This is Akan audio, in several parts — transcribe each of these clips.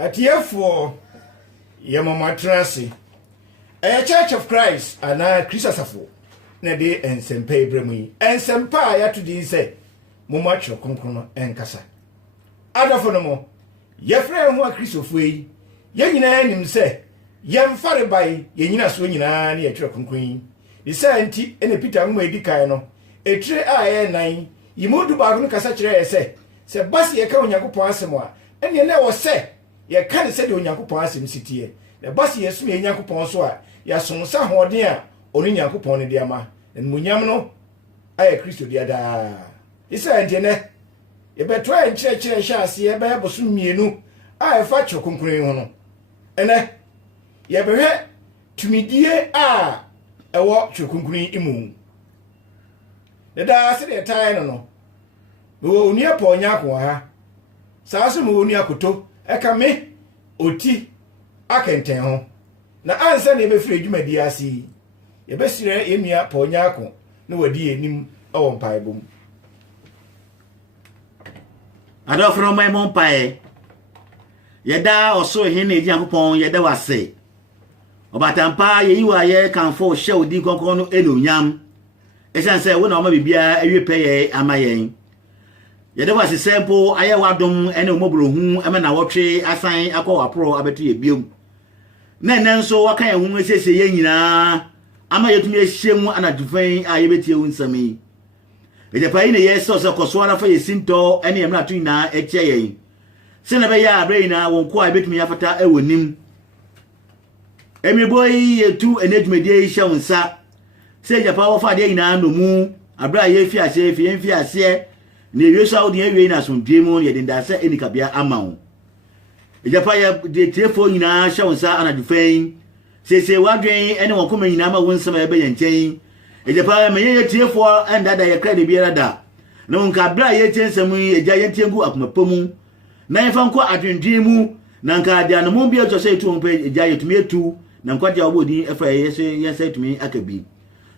Atiefo yamama trasi a Church of Christ ana Christosafo na de ensempa ibremu yi ensempa ya to din say moma tro konkrono enkasa adafo no mo yefre ho a Christofo yi ye nyina nim say yemfare bai ye nyina so nyina na ye tro konkron yi di say anti ene Peter mo edikan no etire a ye nan yimodu ba no kasa kire ye say basi ye ka Onyankopon asemo a ene na wo say ye kan say de Onyankopon asem sitie na basi ye sum ye Onyankopon so a ya sonsa hoden a oni Onyankopon ne de ama en munyam no aye Kristo dia da isa ente ne ye beto en kire hya ase ye be boso mienu a fa tro konkron ho no ene ye behwe tumidie a ewo tro konkron imu da se de tai no wo oni apo Onyankopon ha saa so mo oni akoto eka me oti akenten ho na ansa na ebefire dwumadi ase ebesire emia pa Onyankopon na wadi enim awon paebom adofro mai mon pae yeda oso he na eji Onyankopon yeda wase obatampa yeyiwa ye kanfo hye odi konkon no elonyam esanse wo na o ma bibia ewepe ye amayen yede wase sempo aye wadom ene omobrohu eme na wotwe asan akọ apro abetu ye biom na nso waka ye hu esese ye nyina ama yetumi ehyemu anadufan a yebetie hu nsami ede pai ne yeso so koso na fa yesinto ene emra to nyina eche ye se na be ya abre nyina wonko a betumi afata ewonim emiboy yetu enedumedie hye wonsa se japa wo fa de nyina no mu abra ye fi ase fi en fi ase ne yesu awudi ewe na sondwe mu ye dinda se enikabia amawo ejapa ya de telefo nyina hye wonsa anadufan se wadwen ene wonko nyina ma wonsama ebe ye nchen ejapa me ye telefo endada ye krede biara da na wonka abra ye chensam eja ye ntengu akomapamu na yefa nko adwendwen mu na nka dia no mo bia to se tu mpe eja ye tumi etu na nkwadia obodi efa ye se tumi akabi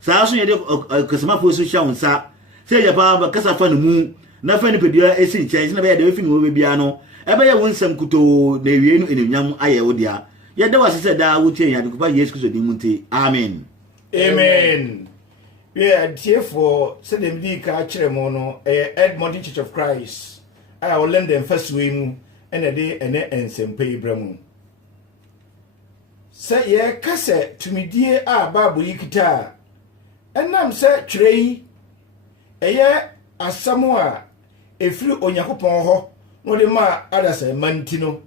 saa so ye de kasama fo so hye wonsa se ejapa ba kasa fa no mu na fa ni pedia esi nchen na be de efi no be bia no ebe ye wonsam kuto na ewie no enyam aye wodia ye de wasese da wutie ya de Yesu Kristo din munte amen amen yeah therefore said them di ka kire mo no Edmonton Church of Christ I will lend them first way mu ene de ene ensempa ibramu say ye kase tumidie a Bible yikita enam se twrei eye asamo a efiri Onyankopon ho no de ma adasa mantino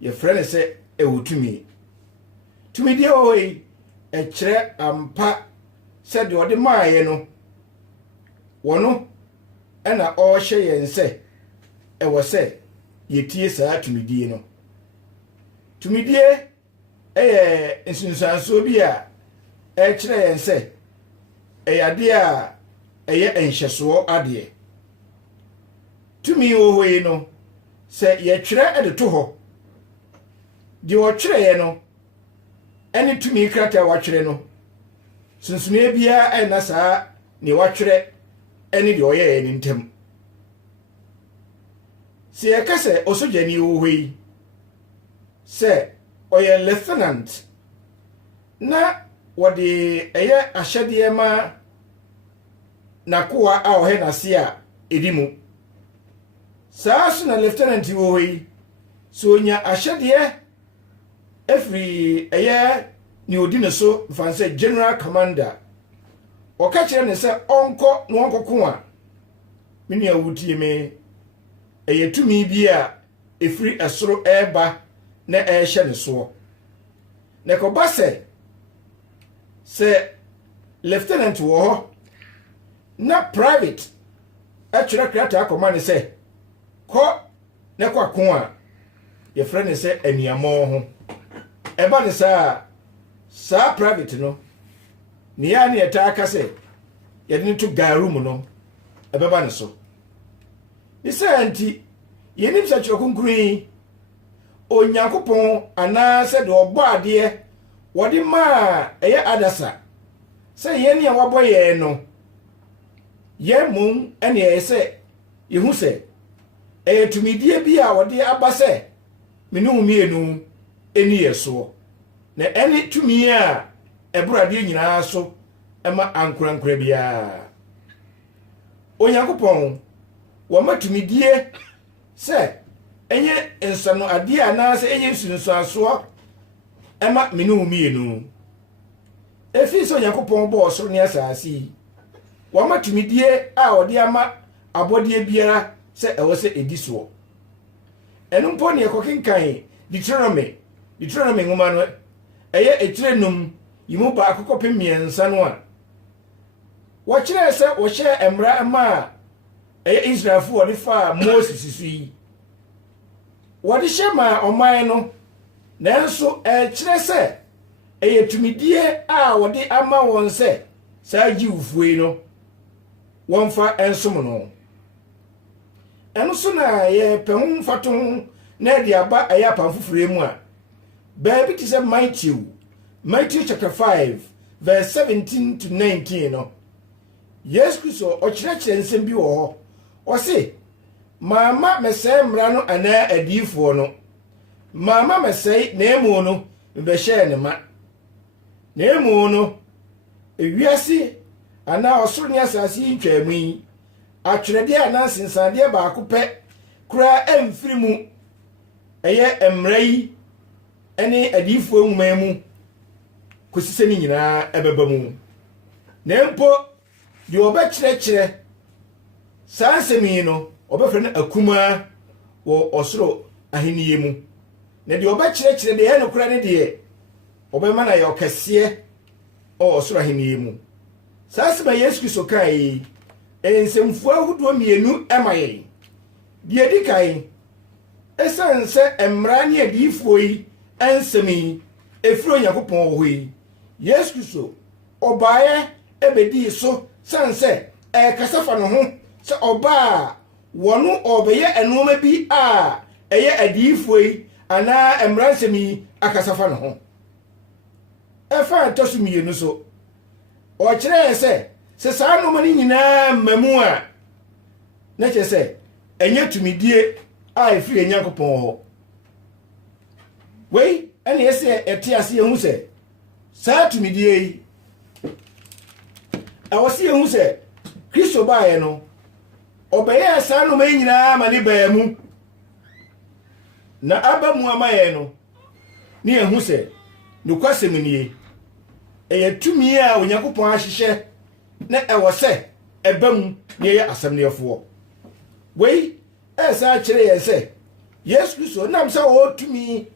ye frene se ewutumi tumidie hoyi kire ampa se de ode maaye no wono ena o hye yense ewo se yetie saa tumidie no tumidie ensunsanso bi a kire yense eyade a enhyeso ade tumi hoyi no se ye twere edeto ho di o twere ye no ene tumi krata wa twere no sunsune bia na saa ne wa twere ene di oye ye ntem se ye kase osojani hoyi se oye lieutenant na wode eye ahyede ma na koa a ohe na se a edimu saa so na lieutenant hoyi so nya ahyede every eye ni odine so fanse general commander o ka kire ne se onko no onkoko a meni awutie me eye tumi bi a efiri esoro eba na ehye ne so ne ko ba se lieutenant wo na private a kire krata command se ko ne kwa ko a ye frɛ ne se aniamo ho eba ne sa private no ni ya ne eta aka se ye de to garoom no ebeba ne so ni se anti ye nim sa chrokunkuri Onyankopon ana se de obo ade wodi ma eye adasa se ye ne wabo ye no ye mum ene ye se ye hu se tumidie bi a wodi aba se mene umienu eni yeso na eni tumi a eburade nyina so ema ankurankura bia Onyankopon wo matumidie se enye nsano ade ana se enye nsunso aso ema mene umienu efi so Onyankopon bo osoro ne asase wo matumidie a ode ama abode biara se ewo se ediso enu mpo ne ekokenkan Deuteronomy ngoma no eye etrenum yimu ba akokopem miensa no a wo kire se wo hye emra ma eye Israelfo wo fa Moses sui wo de hye ma oman no nanso kire se eye tumidie a wo de ama won se sa gi ufue no won fa ensom no enu so na ye pehun faton na de aba aya pamfufure mu a baby ti say Matthew chapter 5 verse 17 to 19 no Yes Christo o kirekire nsem bi wo ho o se mama mesai mra no ana adifo no mama mesai na emu no be share ne ma na emu no ewiase ana osoro ne asase ntwamu yi atwerede ana sensade ba akopɛ kura emfiri mu eye emra yi ene adifo nwuma mu kosise ni nyina ebeba mu na mpo di obekire sansemi no obefre na akuma wo osoro aheniye mu na di obekire de eno kura ne de obema na yo kese o osoro aheniye mu sansema Yesu Kristo kai ensemfu ahudo mienu emaye die dikai esanse emra ne adifo yi ensemi efiro Yakopon hoi Yesu Kristo obaye ebedi so sanse kasafa no ho se oba wono obeye enoma bi a eye adifo yi ana emransemi akasafa no ho efa tosumienu so o kire se saa no mani nyina mamu a na che se enye tumidie a efiri Yakopon ho wei ene ese etiase ehu se saa tumidie yi awose ehu se Kristo baaye no obeye saa no mani nyina ma ne baamu na abamu amaye no ne ehu se nukwasem nie eye tumi a Onyankopon ahyehye na ewose ebam ne ye asemnefo wei esa kire ye se Yesu Kristo nam sa wo tumi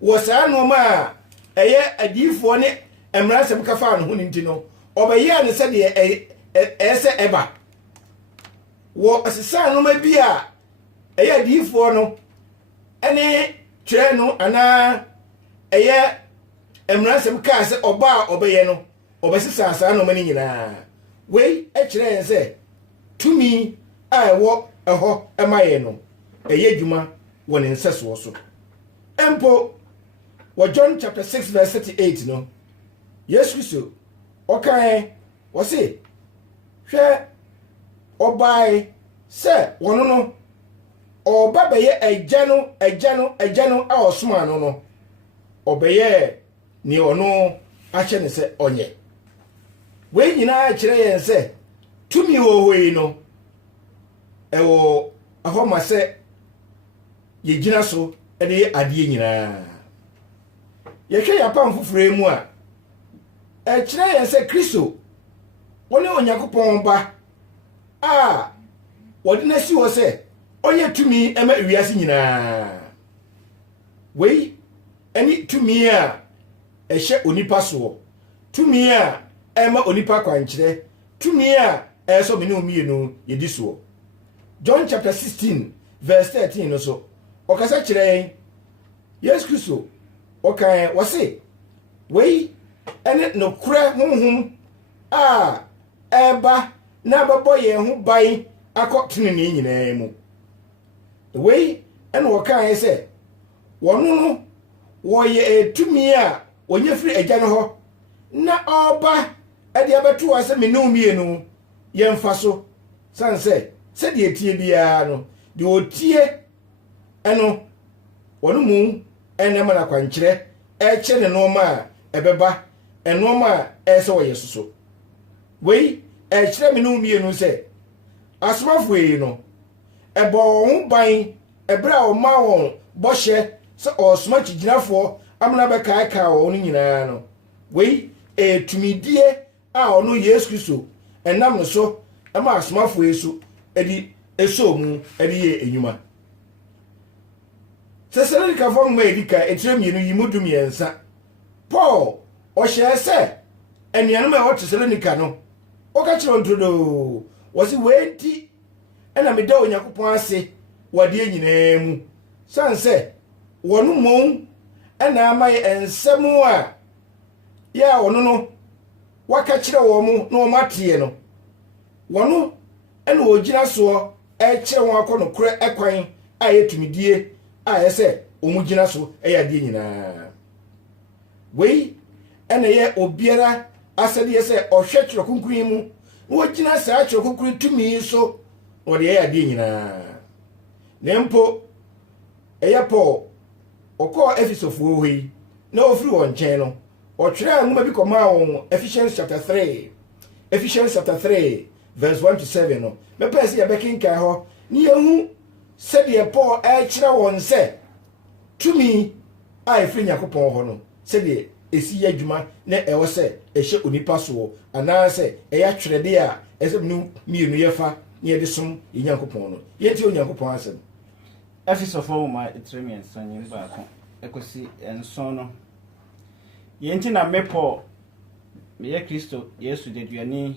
wo saa no ma eye adifo ne emrasem kafa no ho nti no obeye ne se de ese eba wo asesa no ma bi a eye adifo no ene kire no ana eye emrasem ka se oba obeye no obesisa saa no ma ni nyina wei kire ye se tumi a wo eho emaye no eye dwuma wo ne nseso so empo John chapter 6 verse 38 no Yesu Kristo okay wo se hwe obai se wono no oba beye ejano a osoma no obeye ni ono ache ne se onye we nyina kire yen se tumi wo hoi no ewo ahoma se ye gina so ede ade nyina yehwe yapam fufure mu a kire yen se Kristo woni Onyankopon ba a wodi na si wo se onye tumi ema wiase nyina wei eni tumi a ehye onipa so tumi a ema onipa kwankire tumi a eso meni omienu yedi so John chapter 16 verse 13 no so okasa kire Yesu Kristo okay wase wei ene no kure honhom a eba na babo ye ho bai akotene ne nyina mu wei ene wokan se wono no wo ye etumi a onye firi agya no ho na oba ede abeto ase me no mienu ye mfa so sanse se de etie bia no de otie eno wɔn mu ɛnam na kwankyerɛ ɛkyɛ ne nneɛma a ɛbɛba nneɛma a ɛsɛ wɔyɛ soso wei ɛkyerɛ me no mmienu sɛ asomafo yi no ɛbɔ wɔn ban ɛbrɛ a ɔma wɔn bɔhyɛ sɛ ɔsoma kyigyinafoɔ amena bɛkaekaa wɔn nyinaa no wei tumidie a ɔno Yesu Kristo ɛnam no so ɛma asomafo yi so ɛdi ɛsɔ mu ɛde yɛ enyuma Thessalonikafoɔ nwoma edika etire mmienu yi mu du mmiɛnsa Paul ɔhyɛ sɛ anuanom a ɛwɔ Thessalonika no ɔka kyerɛ ntodo wɔsi wenti ɛna meda Onyankopɔn ase wɔde nyinaa mu sanse wɔn mmom ɛna ama yɛ nsɛm a yɛ a ɔno no waka kyerɛ wɔn mu na wɔn ateɛ no wɔn ɛna ogyina soɔ ɛkyerɛ wɔn akɔ no korɛ ɛkwan a yɛ tumidie a yɛsɛ wɔn gyina so ɛyɛ adeɛ nyinaa wei ɛna yɛ obiara asɛdeɛ sɛ ɔhwɛ kyerɛ kunkun mu na wɔgyina saa kyerɛ kunkun tumi so wɔde ɛyɛ adeɛ nyinaa na mpo ɛyɛ Paul ɔkɔɔ Efesofoɔ hɔ yi na ofiri wɔn nkyɛn no ɔtwerɛ nwoma bi kɔmaa wɔn Ephesians chapter 3 verse 1 to 7 no mepɛ sɛ yɛbɛkenkan hɔ ne yɛhu sɛdeɛ Paul ɛkyerɛ wɔn sɛ tumi a ɛfiri Nyankopɔn hɔ no sɛdeɛ esi yɛ adwuma na ɛwɔ sɛ ɛhyɛ onipa soɔ anaasɛ ɛyɛ atwerɛdeɛ a ɛsɛ no mmienu yɛfa ne yɛde som yɛ Nyankopɔn no yɛnti Onyankopɔn asɛm Efesofoɔ nwoma etire mmiɛnsa nye baako ekosi nson no yɛnti na me Paul meyɛ Kristo Yesu deduani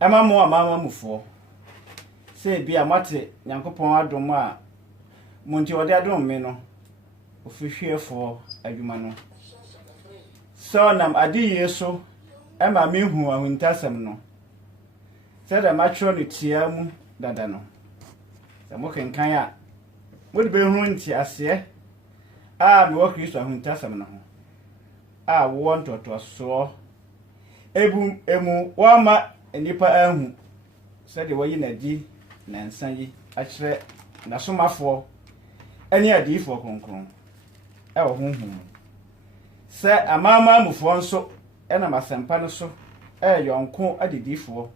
ɛma mo amamamufoɔ sɛ bi a mate Nyankopɔn adom a monti ɔde adom me no ofihwiefoɔ adwuma no so nam ade Yesu ɛma me hu ahuntasɛm no sɛ da matwerɛ no tia mu dada no sɛ mo kenkan a mode bɛhu nti aseɛ a mewɔ Kristo ahuntasɛm no ho a wɔn tɔtɔsoɔ emu wɔma nipa ahu sɛde wɔyi nadi nansa yi akyerɛ nasomafoɔ ɛne adiifoɔ kronkron ɛwɔ honhom sɛ amamamufoɔ nso ɛnam asɛmpa no so yɔnko adidifoɔ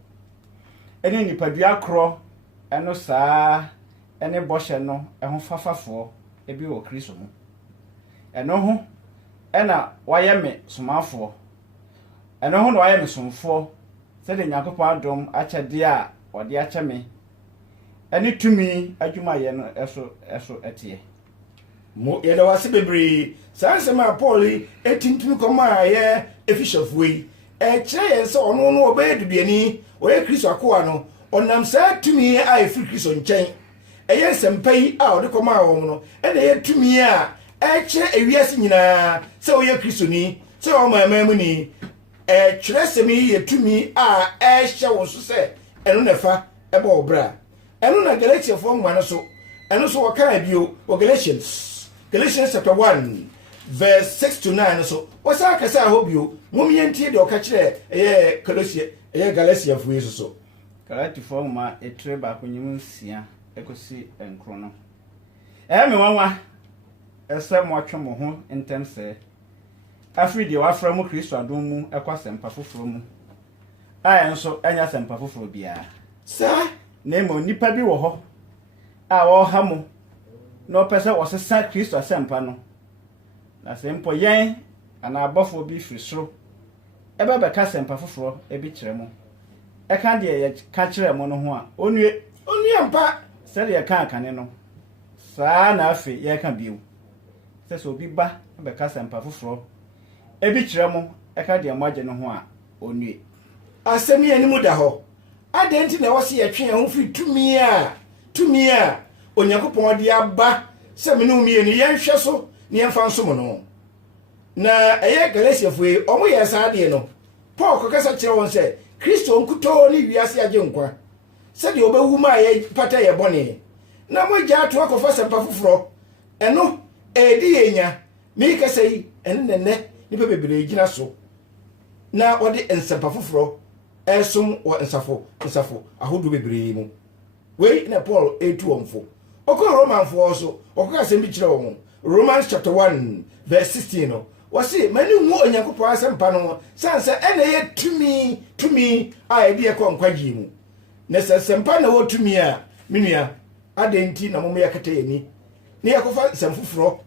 ɛne nipadua korɔ ɛno saa ɛne bɔhyɛ no ɛho fafafoɔ ebi wɔ Kristo mu ɛno ho ɛna wayɛ me somafoɔ ɛno ho na wayɛ me somfoɔ sɛde Nyankopɔn adom akyɛdeɛ a ɔde akyɛ me ɛne tumi adwumayɛ no ɛso ɛteɛ mo yɛda wase bebree saa nsɛm a Paul ɛtintimi kɔma yɛ Efesofoɔ yi ɛkyerɛ yɛn sɛ ɔno no ɔbɛyɛ duduani ɔyɛ Kristo akoa no ɔnam saa tumi a ɛfiri Kristo nkyɛn ɛyɛ nsɛmpa yi a ɔde kɔma wɔn no ɛna ɛyɛ tumi a ɛkyerɛ ewiase nyinaa sɛ ɔyɛ Kristoni sɛ ɔma mu ni ɛkyerɛ sɛm yi yɛ tumi a ɛhyɛ wɔn so sɛ ɛno na fa ɛbɔ ɔbra ɛno na Galatiafoɔ nwoma no so ɛno so wɔka bio wɔ Galatians chapter 1 verse 6 to 9 so wɔsa akasa hɔ bio mom yɛntie deɛ ɔka kyerɛ ɛyɛ Galatiafoɔ yi so Galatiafoɔ nwoma etire baako nyim nsia ekosi nkro no me wanwa ɛsɛ mo atwe mo ho ntɛm sɛ afiri deɛ wafra mu Kristo adom mu ɛkɔ asɛmpa foforɔ mu a ɛnso ɛnya asɛmpa foforɔ biara saa na emo nipa bi wɔ hɔ a wɔha mo na ɔpɛ sɛ wɔsesa Kristo asɛmpa no na sɛ mpo yɛn ana abɔfoɔ bi firi soro ɛbɛbɛka asɛmpa foforɔ ebi kyerɛ mo ɛka deɛ yɛka kyerɛ mo no ho a onue mpa sɛdeɛ yɛka akane no saa na afei yɛka bio sɛ obi ba ɛbɛka asɛmpa foforɔ ebi kyerɛ mo ɛka deɛ mo agye no ho a onue asɛm yɛ nimu da hɔ adɛnti na wɔse yɛtwe ho firi tumi a Onyankopɔn de aba sɛ me no mmienu yɛnhwɛ so ne yɛmfa nsom no na ɛyɛ Galatiafoɔ yi ɔmo yɛ saa deɛ no Paul kɔkasa kyerɛ wɔn sɛ Kristo nkutoo ne wiase agye nkwa sɛdeɛ ɔbɛwu ma yɛ pata yɛ bɔne na mogya ato akɔfa sɛmpa foforɔ ɛno ɛdi yɛnya meka sɛ yi ɛne nɛnɛ nipa bebree gyina so na wɔde nsɛmpa foforɔ ɛsom wɔ nsafo ahodoɔ bebree mu wei na Paul etu wɔn fo ɔkɔ Romanfoɔ so ɔkɔ asɛm bi kyerɛ wɔn Romans chapter 1 verse 16 no wasi mani hu onyankopon asempa no sanse ene ye tumi a ede ye konkwaji mu na sempa na wo tumi a menua adenti na momo yakata yani ne yakofa semfufuro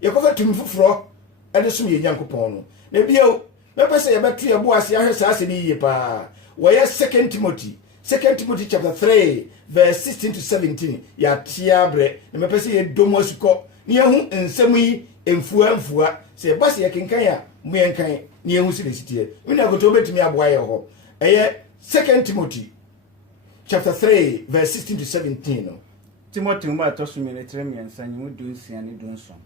yakofa tumi fufuro ade so ye nyankopon no na bio mepese ye betu ye bo ase ahwe saa se ni ye pa wo ye 2 Timothy chapter 3 verse 16 to 17 ya tiabre na mepese ye domo suko ni ehu nsemu yi emfua se base ye kenkan ya mu yenkan ni ehu si lesitie mina goto betumi aboa ye ho eye 2 Timothy chapter 3 verse 16 to 17 no Timothy mu atosumi ne trem yensan mu dunsia ne dunson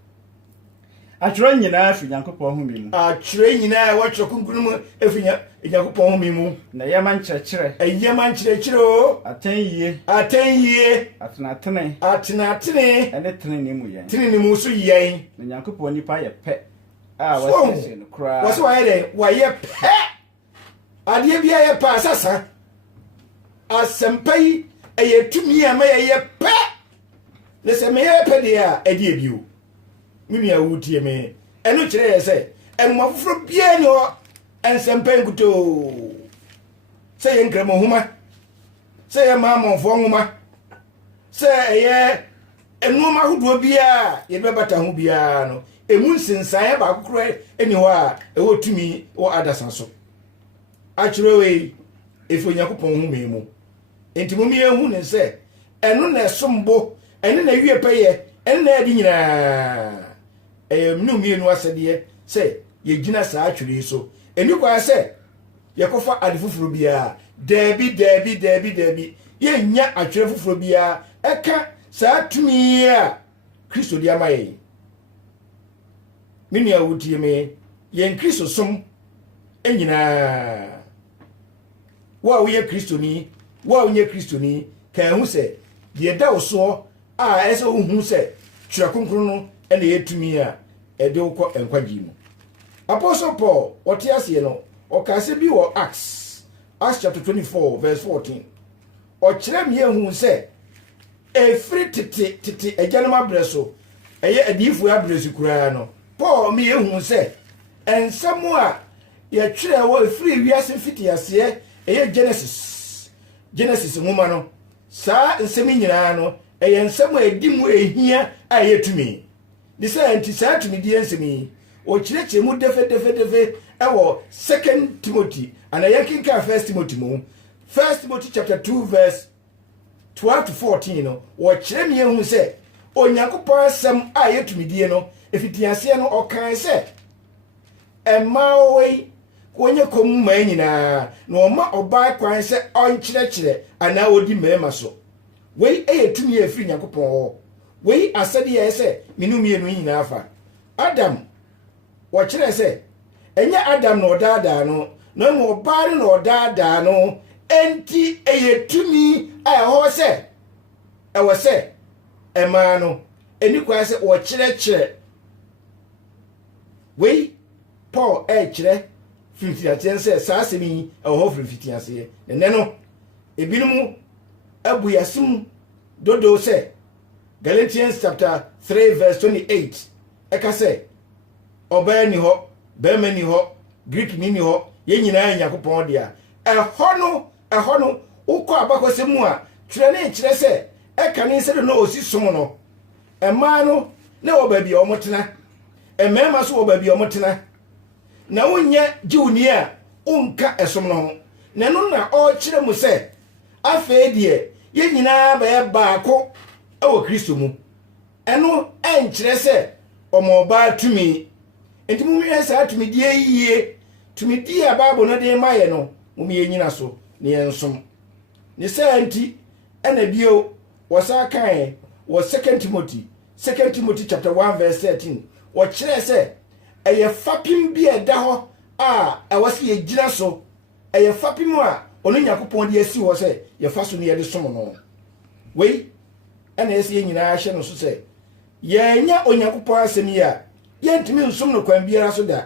atwere nyina afi Nyankopon hu mi mu atwere nyina wa twokunkunu mu afi Nyankopon hu mi mu na yema nkyerɛkyerɛ ayema nkyerɛkyerɛ o atanyie atenatene ene tene ne mu yen tene ne mu so yen na Nyankopon nipa ye pɛ a wasese no kra wase wa yɛ wa yɛ pɛ ade bia yɛ pa asasa asempai ayetumi a ma yɛ pɛ ne se me yɛ pɛ de a ade ebio mimi a wutie me eno kyerɛ yɛ sɛ enuma foforo bia ne o ensempa nkuto sɛ yɛ nkramo homa sɛ yɛ maamɔfo homa sɛ yɛ enuma hodo bia yɛ bɛbata ho bia no emu nsensan ba kokoro eni hɔ a ɛwɔ tumi wɔ adasa so akyerɛ we efo Nyankopɔn ho me mu enti mo me ehu ne sɛ eno na esombo eno na wie pɛyɛ eno na adi nyinaa mnu mienu asɛdeɛ sɛ yɛgyina saa atwere so eni kwa sɛ yɛkɔfa ade foforo bia dabi yɛnya atwere foforo bia ɛka saa tumi a Kristo di ama yɛ menu awutie me yɛn Kristo som enyina wa wo yɛ Kristoni wa wo nyɛ Kristoni kan hu sɛ deɛ da wo so a ɛsɛ wo hu sɛ twere konkron no ene yɛtumi a ɛde wo kɔ enkwagyi mu Apostle Paul wɔte ase no ɔkase bi wɔ Acts chapter 24 verse 14 ɔkyerɛ me hu sɛ efiri tete agyanom abrɛ so ɛyɛ adiifo abrɛ so kuraa no Paul me hu sɛ ensɛm a yɛtwerɛ wɔ efiri wiase fitiaseɛ ɛyɛ Genesis nwoma no saa nsɛm nyinaa no ɛyɛ nsɛm a edi mu ehia a yɛtumi de sɛ anti saa tumi die nsɛm yi ɔkyerɛkyerɛ mu defe ɛwɔ 2 Timothy ana yɛkenka 1 Timothy mu 1 Timothy chapter 2 verse 12 to 14 no wɔkyerɛ me hu sɛ Onyankopɔn asɛm a yɛtumi die no efitiaseɛ no ɔkan sɛ ɛmaawei wonye kom ma nyinaa na ɔma ɔbaa kwan sɛ ɔnkyerɛkyerɛ ana odi mmarima so wei ɛyɛ tumi afiri Nyankopɔn hɔ wei asɛde yɛ sɛ menu mienu nyinaa fa Adam wɔkyerɛ sɛ ɛnyɛ Adam na ɔdaadaa no na mo ɔbaa no na ɔdaadaa no enti ɛyɛ tumi a ɛhɔ sɛ ɛwɔ sɛ ɛmaa no ɛni kwan sɛ wɔkyerɛkyerɛ wei Paul ɛkyerɛ fifitiaseɛ sɛ saa asɛm yi ɛwɔ hɔ fifitiaseɛ nene no ebinom abu yasum dodo sɛ Galatians chapter 3 verse 28 ɛka sɛ ɔbaa ni hɔ bɛrima ni hɔ Greek ni hɔ yɛn nyinaa Nyankopɔn dia ɛhɔ no wokɔ abakɔsɛm mu a twerɛ ne kyerɛ sɛ ɛka ne sɛ no osi som no ɛmaa no na wɔ baabi a ɔmotena ɛmɛɛma so wɔ baabi a ɔmotena na wonyɛ jiwni a unka ɛsom no ho na no na ɔkyerɛ mu sɛ afei deɛ yɛn nyinaa bɛyɛ baako ɛwɔ Kristo mu ɛno ɛnkyerɛ sɛ ɔmo ɔbaa tumi enti mu hwɛ saa tumidie yie tumidie a Bible no de ma yɛ no mu yɛ nyina so ne yɛn som ne sɛ enti ɛna bio wɔsa kan wɔ 2 Timothy chapter 1 verse 13 wɔkyerɛ sɛ ɛyɛ fapim bi ɛda hɔ a ɛwɔ sɛ yɛgyina so ɛyɛ fapim a ɔno Nyankopɔn de asi hɔ sɛ yɛfa so ne yɛde som no wei ɛna ɛsɛ yɛn nyinaa hyɛ no so sɛ yɛnya Onyankopɔn asɛm yi a yɛntumi nsom no kwan biara so da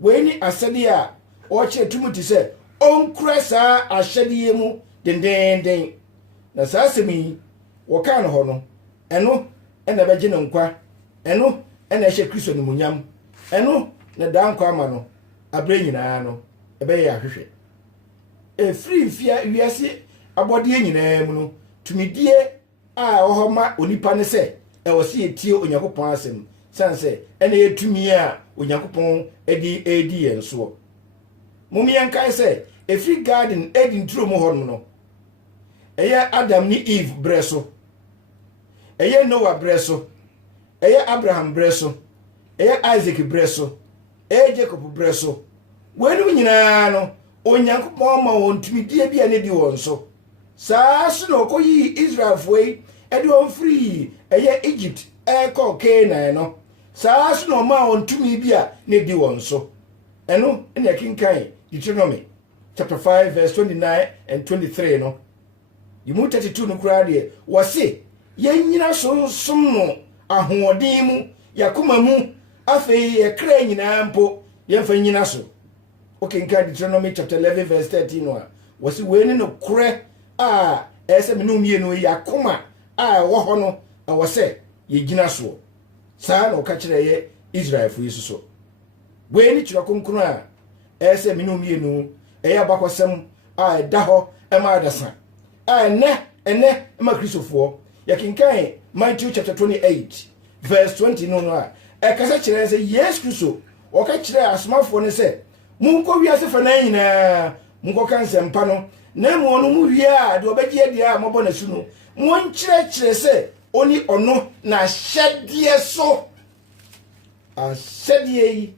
wei ni asɛde a ɔkyerɛ Timothy sɛ ɔnkura saa ahyɛdeɛ mu dendenden na saa asɛm yi wɔka no hɔ no ɛno ɛna bɛgye no nkwa ɛno ɛna ɛhyɛ Kristo ne munyam ɛno na dan kwa ama no abrɛ nyinaa no ɛbɛyɛ ahwehwɛ efiri mfia wiase abɔdeɛ nyinaa mu no tumidie a ɔhɔ ma onipa ne sɛ ɛwɔ se etie Onyankopɔn asɛm sanse ɛna yɛtumi a Onyankopɔn edi yɛn soɔ mum yɛnkae sɛ efiri garden edi nturo mu hɔ no ɛyɛ Adam ne Eve brɛ so ɛyɛ Noah brɛ so ɛyɛ Abraham brɛ so ɛyɛ Isaac brɛ so ɛyɛ Jacob brɛ so wɔn nyinaa no Onyankopɔn ma wɔn tumidie bi a ne di wɔn so saa so na ɔkɔyi Israelfoɔ yi ɛde wɔn firi ɛyɛ Egypt ɛkɔ Canaan no saa so na ɔma wɔn tumi bi a ne di wɔn so ɛno ɛna kinkan Deuteronomy chapter 5 verse 29 and 23 no yimu 32 no kura de wɔse yɛnyina so som no ahoɔden mu yakoma mu afei yɛkra nyinaa mpo yɛmfa nyina so okenka Deuteronomy chapter 11 verse 13 no a wɔse weeni no korɛ a ɛsɛ menum yie no yakoma a wɔ hɔ no ɛwɔ sɛ yɛgyina so saa na ɔka kyerɛ yɛ Israelfo yi so weeni kyerɛ konkro a ɛsɛ menum yie no ɛyɛ abakɔsɛm a ɛda hɔ ɛma adasa a ɛnɛ ɛma Kristofoɔ yɛkenkan Matthew chapter 28 verse 20 no a ɛkasa kyerɛ sɛ Yesu Kristo ɔka kyerɛ asomafoɔ no sɛ monkɔ wiase fa na nyinaa monkɔka nsɛmpa no na mu ɔno mu wie a de ɔbɛgye adi a mɔbɔ na su no monkyerɛkyerɛ sɛ oni ɔno na ahyɛdeɛ so ahyɛdeɛ yi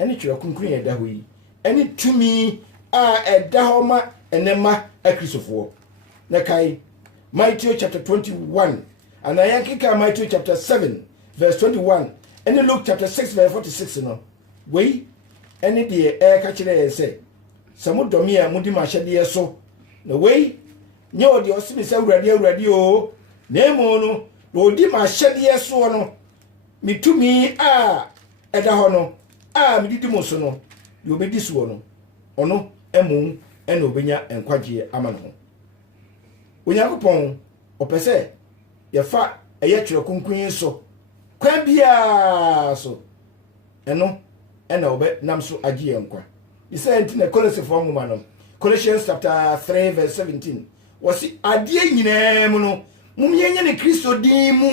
ɛne twerɛ kronkron yɛ da hɔ yi ɛne tumi a ɛda hɔ ma ɛnɛma akristofoɔ na kai Matthew chapter 21 and I yankika Matthew chapter 7 verse 21 and Luke chapter 6 verse 46 no we any de ka kire say samudomi a mudi mahede so na we nye odi osimi se awurade o na emu no odi mahede so no mitumi a ɛda hɔ no a mididi mo so no de obedi so no ɔno emu ɛna obenya enkwagye ama no ho Onyankopɔn opese yɛfa ɛyɛ twerɛ kunkun so kwan bia so ɛno ɛna obe nam so agye yankwa isɛ nti na Colossians nwoma no Colossians chapter 3 verse 17 wɔsi adeɛ nyinaa mu no mumyenye ne Kristo din mu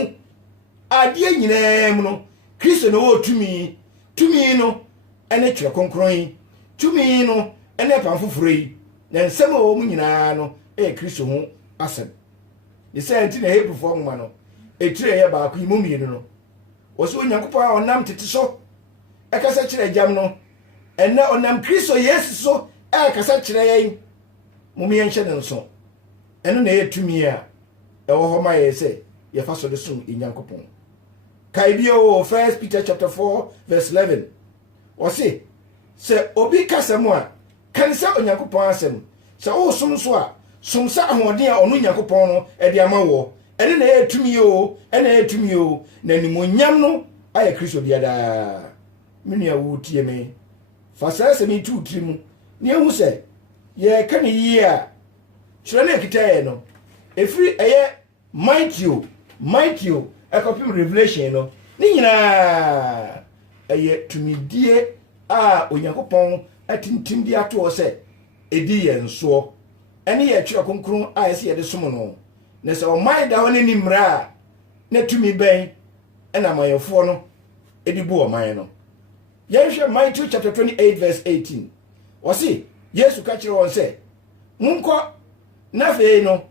adeɛ nyinaa mu no Kristo no wɔ tumi no ɛne twerɛ kunkun yi tumi no ɛne pamfoforo yi na nsɛm a wɔ mu nyinaa no ɛyɛ Kristo ho asɛm isɛ nti na Hebrewfoɔ nwoma no etire yɛ baako yi mumienu no wɔsi Onyankopɔn a ɔnam tete so ɛkasa kyerɛ jam no ɛnna ɔnam Kristo Yesu so ɛkasa kyerɛ yɛn mumiyɛ nhyɛ ne nso ɛno na yɛ tumi a ɛwɔ hɔ ma yɛ sɛ yɛfa so de som Onyankopɔn kai bio 1 Peter chapter 4 verse 11 wɔsi sɛ obi kasa mu a kan sɛ Onyankopɔn asɛm sɛ o som so a som sa ahoɔden a ɔno Onyankopɔn no ɛde ama wɔ ɛne na yɛ tumi o na nimonyam no ayɛ Kristo biada menua wo tie me fa saa sɛ me tu tirim ne ehu sɛ yɛ ka ne yi a kyerɛ na kita yɛ no efiri ɛyɛ Matthew ɛkɔpem Revelation no ne nyinaa ɛyɛ tumidie a Onyankopɔn atintim di ato sɛ edi yɛn soɔ ɛne yɛ twerɛ kronkron a yɛsɛ yɛde som no na sɛ ɔman da hɔ ne nimra na tumi bɛn ɛna mayɛfoɔ no edi bu ɔman no yɛhwɛ Matthew chapter 28 verse 18 wɔsi Yesu ka kyerɛ wɔn sɛ monkɔ na afei no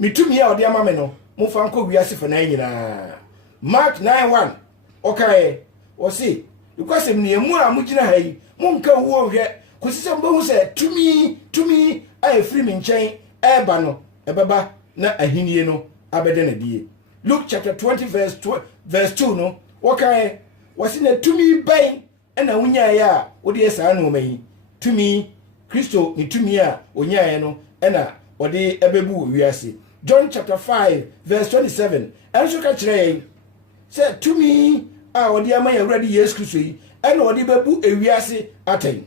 mitumi a ɔde ama me no momfa nkɔ wiase fa na nyinaa Mark 9:1 ɔkae wɔsi because me emu a mugyina ha yi monka wo hwɛ kosi sɛ mbehu sɛ tumi a efiri me nkyɛn ɛba no ɛbɛba na ahinie no abɛda na die Luke chapter 20 verse 2 no wɔkae wɔsi na tumi bɛn ɛna wunyae a wode saa no mai tumi Kristo ni tumi a onyae no ɛna ɔde ɛbɛbu wiase John chapter 5 verse 27 ɛnso ka kyerɛ yɛn sɛ tumi a ɔde ama yɛ Awurade Yesu Kristo yi ɛna ɔde bɛbu ewiase atɛn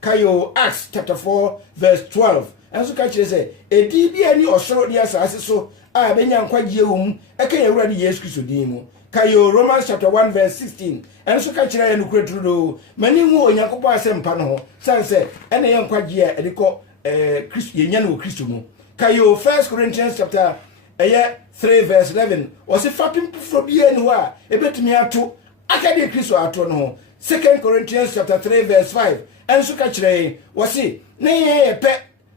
kayo Acts chapter 4 verse 12 ɛnso ka kyerɛ sɛ edi bi ani ɔsoro de asase so a bɛnya nkwagye wɔ mu ɛka yɛ Awurade Yesu Kristo din mu kayo Romans chapter 1 verse 16 enso ka kire no kureturu do mani hu onyankopɔ asɛmpa no ho sanse ene ye nkwagye a edikɔ Christ yenya no Christ mu kayo 1 Corinthians chapter 3 verse 11 was it fapim fro bia ni ho a ebetumi ato akade Christ ato no ho 2 Corinthians chapter 3 verse 5 enso ka kire was it ne ye pe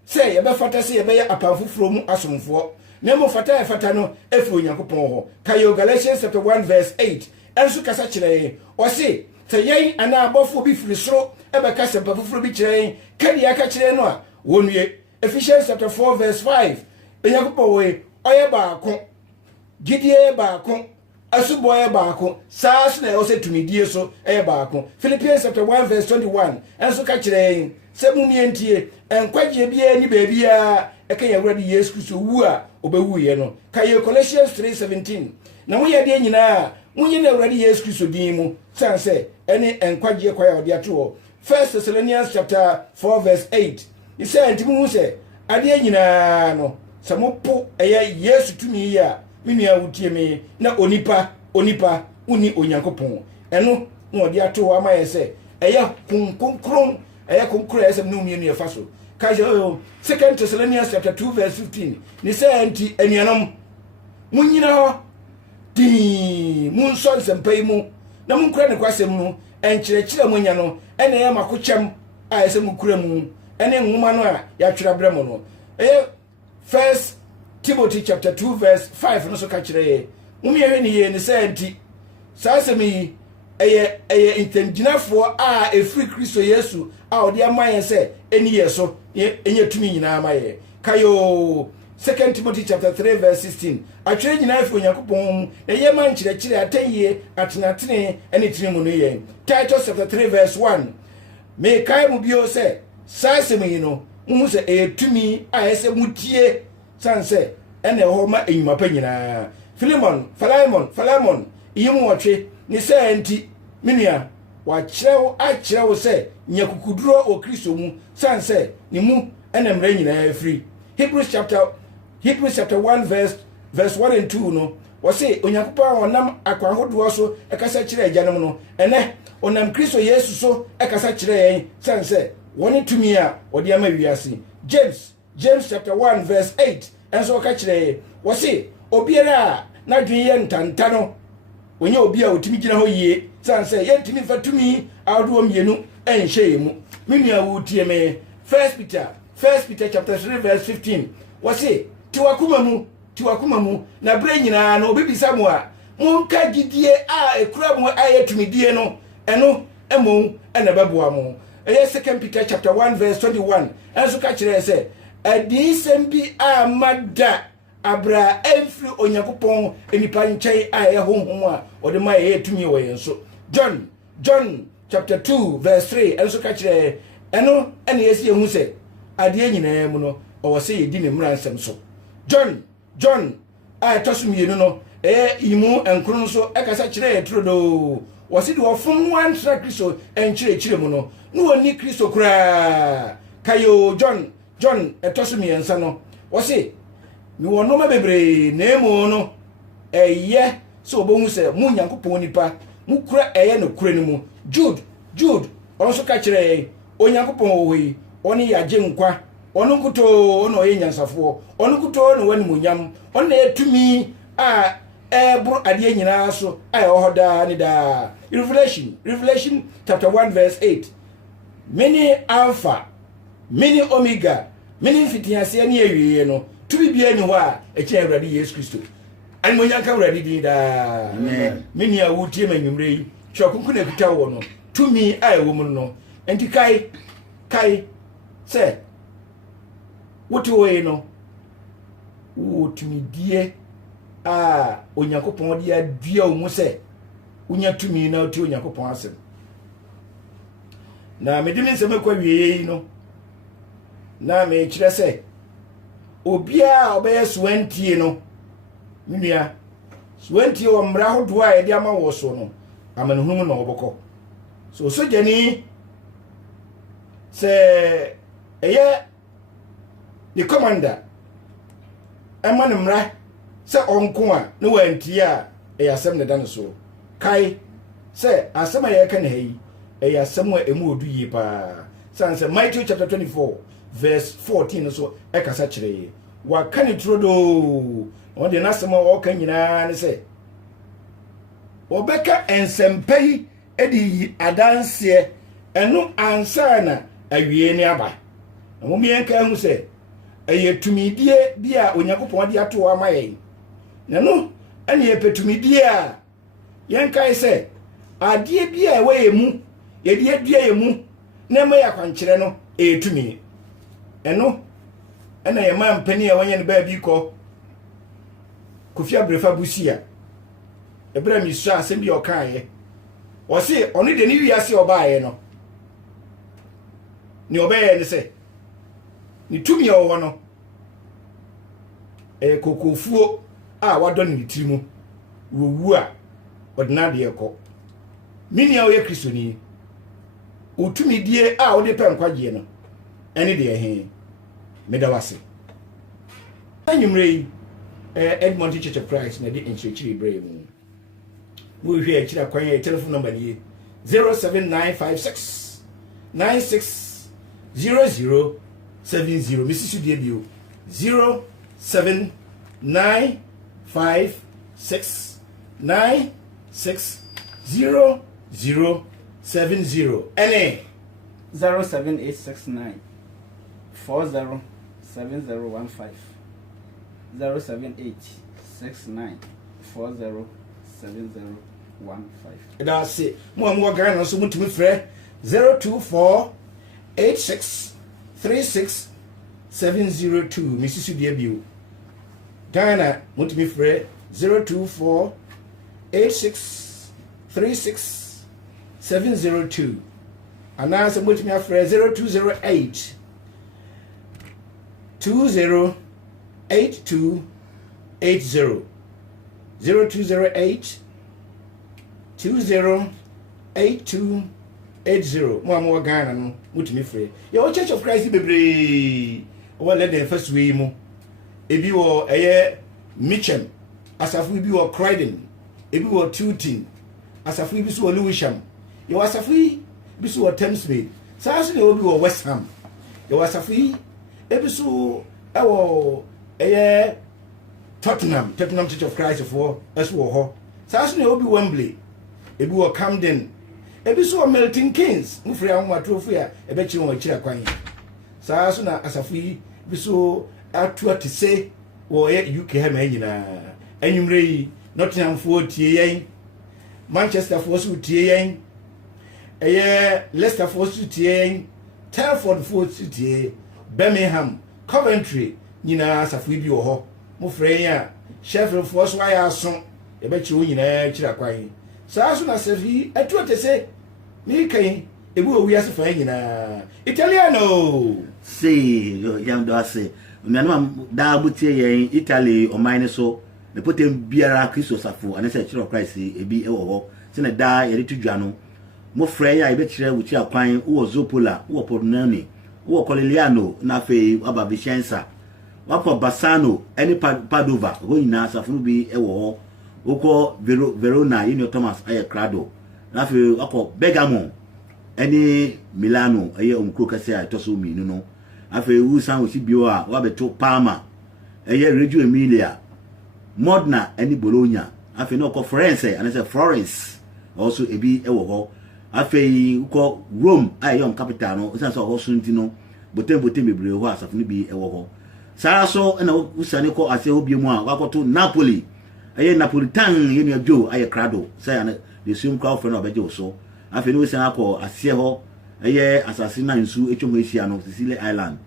say ye be fata say ye be apamfoforo mu asomfo nemo fata no efi onyankopɔn ho kayo Galatians chapter 1 verse 8 enso kasa kire o se tayei ana abofo bi firi soro ebe kasa pafoforo bi kire kadi aka kire no a wonue Ephesians chapter 4 verse 5 onyankopɔn we oye baako gidie baako asuboye baako saas na o se tumidie so baako Philippians chapter 1 verse 21 enso ka kire se mumientie enkwagye bia ni baabia ekanya wurade Yesu Kristo wu a obewu ye no kayo Colossians 3:17 na mo ye de nyina munye na wurade Yesu Kristo din mu sanse ene enkwagye kwaya ode ato 1 Thessalonians chapter 4 verse 8 he said ntimu se ade nyina no samopo Yesu tumi ya menua wutie me na onipa uni onyankopɔn eno na ode ato ama ye se kunkunkron konkro esem no mienu ye faso kajo 2 Thessalonians chapter 2 verse 15 ni say anti enianom munyina ho di mun son sempai mu na mun kura ne kwasem no enkyerɛkyerɛ munya no ene ya makokyam a ese mu kura mu ene nwoma no a ya twera brɛ mu no 1 Timothy chapter 2 verse 5 no so ka kyerɛ mumiye ni ye ni say anti sasemi eye intendinafo a efri Kristo Yesu a odi amaye se eni yeso enye tumi nyina amaye kayo 2 Timothy chapter 3 verse 16 atwere nyina afi onyankopon eye man kyerɛkyerɛ atanye atenatene ene tirimu no ye Titus chapter 3 verse 1 me kai mu bio se sasemi no mu se tumi a ese mutie sanse ene ho ma enyuma pa nyina Philemon yimu watwe ni se anti minia wa kyerɛw se nyakukuduro o Kristo mu sanse ni mu enemre nyina free Hebrews chapter 1 verse 1 and 2 no wose onyankopɔn onam akwahodo so ekasa kyerɛ agyanom no ene onam Kristo Yesu so ekasa kyerɛ yɛn sanse woni tumi a odi ama wiase James chapter 1 verse 8 enso ka kyerɛ wose obiara na dwen yɛ ntanta no onye obi a otimi gina ho yie sanse yentimi fatumi awdo mienu enhye mu menua wutie me 1 Peter chapter 3 verse 15 wose tiwakuma mu na bre nyina no obibisa mu a monka gidie a ekura mu ayetumidie no eno emo ena beboa mu 2 Peter chapter 1 verse 21 enso ka kire se adi sembi amada abra enfri onyankopɔn enipa nkyɛn a ɛyɛ honhom a ɔde ma yɛ tumi wɔ yɛn so John chapter 2 verse 3 enso ka kyerɛ ɛno ɛne yɛsi ehu sɛ adeɛ nyinaa mu no ɔwɔ sɛ yɛdi ne mmara nsɛm so John a ɛtɔ so mmienu no ɛyɛ imu enkron so ɛkasa kyerɛ yɛ trodo wɔsi de wɔfom wantra Kristo ɛnkyerɛkyerɛ mu no no wɔni Kristo koraa kayo John ɛtɔ so mmiɛnsa no wɔsi mi wono ma bebre na emu no eye so obohu se mu nyankopon nipa mu kura eye no kura ni mu Jude onso ka kire onyankopon owi oni yaje nkwa onu kuto ono ye nyansafo onu kuto no wani munyam onu etumi a ebro ade nyina so a hoda ni da Revelation chapter 1 verse 8 many alpha many omega many fitiase ni awie no tumi bia ni ho a eche awurade Yesu Kristo an mo nyanka awurade din da amen meni a wutie manwumre yi hwekunku na kuta wo no tumi a ewo mu no enti kai se woto we no wo tumi die a onyankopɔn dia dua wo mu se unya tumi na oti onyankopɔn asem na medimi nsem kwa wie yi no na me kyerɛ se obia obeye suwantie no menua suwantie o mmra hodo a yede ama wo so no amanhunu na obokɔ so sojani se eye the commander emane mmra se onko a no wantie a asɛm ne da no so kai sɛ asɛm a yɛka ne ha yi asɛm a emu odu yi pa san sɛ Matthew chapter 24 verse 14 so ɛkasa kyerɛ waka ne turo do on de n'asɛm a wɔka nyinaa ne sɛ wɔbɛka nsɛmpa yi edi adanseɛ ɛno ansa na awie ne aba na mo yɛnka hu sɛ ɛyɛ tumidie bi a Onyankopɔn de ato ama yɛn na no ɛne yɛ petumidie a yɛnkae sɛ adeɛ bi a ɛwɔ yɛ mu yɛde adua yɛ mu na ma yɛ akwankyerɛ no ɛtumi ɛno ɛna yɛ ma mpani a wɔnyɛ ne baabi kɔ Kofi Abrefa Busia ɛbrɛ mi so asɛm bi ɔkaeɛ ɔse ɔno de ne wiase ɔbaeɛ no ne ɔbɛyɛ ne sɛ ne tumi a ɔwɔ no kokofuo a wadɔ ne tiri mu wowu a ɔde na de ɛkɔ mini a ɔyɛ kristoni utumi die a ɔde pɛ nkwagye no ɛne de ɛhe meda wase anyumre yi Edmond Church of Christ na de nkyerɛkyerɛ brɛ mu wo hwɛ akyira kwan yɛ telephone number ni 07956 960070 Mrs. Debut 07956 960070 NA 07869 407015 07869 407015. That's it. More Ghana so mutumi frɛ 0248636 Mrs. Debut Ghana mutumi frɛ 0248636 anasa mutumi afrɛ 0208 208280 0208 208280 mo Ghana no mutumi frɛ your Church of Christ bebre o le den first way mu ebi wo eye Mitchem asafu bi wo Croydon ebi wo Tooting asafu bi so Lewisham yo asafu bi so Thamesmead saso ne obi wo West Ham yo asafu ebi so ewo eye Tottenham Church of Christ for eso wo ho saso ne obi Wembley ebi wo Camden ebi so Milton Keynes mufre anwa trofi a ebe chi won akira kwan saso na asafu bi so atu atise wo UK ha ma nyina anwumre yi Nottingham fo tie yen Manchester fo so tie yen Leicester fo so tie yen Telford fo so tie Birmingham Coventry nyina asafu bi wo ho mo frɛ ya Sheffield fo so aya so e be chi wo nyina kira kwan saso na safi atu atise mi kan ebi wo wiase fa nyina Italiano say yam do ase nnuanum da butie yen Italy o mine so ne potem biara Christosafo ane se Church of Christ ebi ewo ho se ne da yere tudwa no mo frɛ ya ebe kire wuchi akwan wo Zopola wo Pornani wo Coleliano na fe aba Vicenza wako Bassano ene Padova ho nyina safo bi ewo ho woko Verona Inyo Thomas aye Crado na fe wako Bergamo ene Milano aye omkro kase a toso mi no afe wu san wo sibio a wa beto Parma eye Reggio Emilia Modena ene Bologna afe no ko Florence and say Florence also ebi ewo ho afe ko Rome aye capital no san so ho sunti no botem bebre ho asafo no bi ewo ho saa so na usane ko ase obi mu a wakoto Napoli eye Napolitan ye nua aye Crado say na the same crowd for no beje so afe no usan akọ ase ho eye asasina nsu etwomo esia no Sicily Island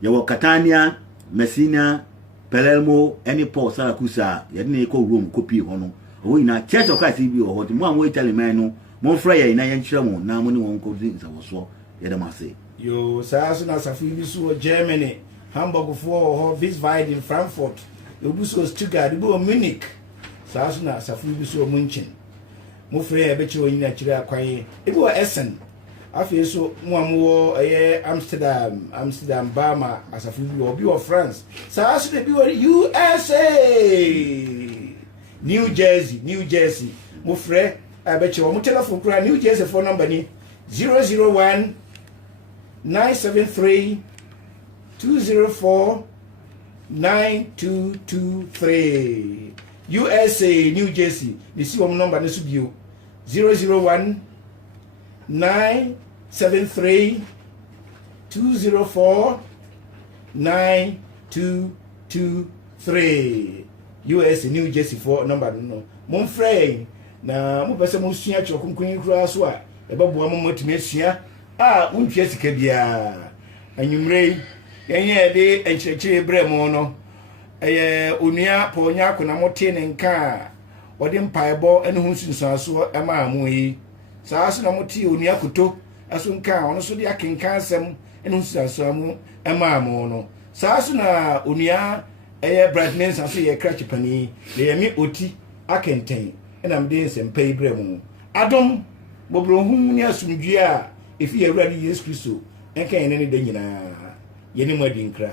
yawo Catania Messina Palermo any Port Saracusa ye ne ko Rome kopi ho no o ina Church of Christ bi o ho ti mo an wo Italy man no mo fra ye na ye nkyere mo na mo ne won ko din sawoso ye dem ase yo saso na safi bi so Germany Hamburg for ho Wiesbaden in Frankfurt obu so Stuttgart bo Munich saso na safi bi so München mo fra ye be kire onyina kire akwan ebi wo Essen afi so mo amwo Amsterdam Bama asafu bi obi wo France saso de bi wo USA New Jersey mo frɛ abeche wo mo telephone kura New Jersey phone number ni 001 973 204 9223 USA New Jersey ni si wo number ne so bio 001 973 204 9223 US New Jersey for number no mon frɛ na mo pese mo sua cho kunkunyin kura so a e bɛboa mo matumi asua a wontwe sika bia anwumrei yenye de enkyerɛkyerɛ brɛ mo no ɛyɛ onua pɔnya akona mote ne nka ɔde mpaebɔ ɛne ho sunsuaso ɛma mo yi saa so na mote onua koto aso nka ɔno so de akenka asɛm ɛne ho sunsuaso mo ɛma mo no saa so na onua ɛyɛ brightness aso yɛ kratch pani le yɛmi oti akenten ɛna mde nsɛmpa yi brɛ mo adom bobrohum ne asumdua efi Awurade Yesu Kristo enka yene ne da nyinaa yene mu adi nkra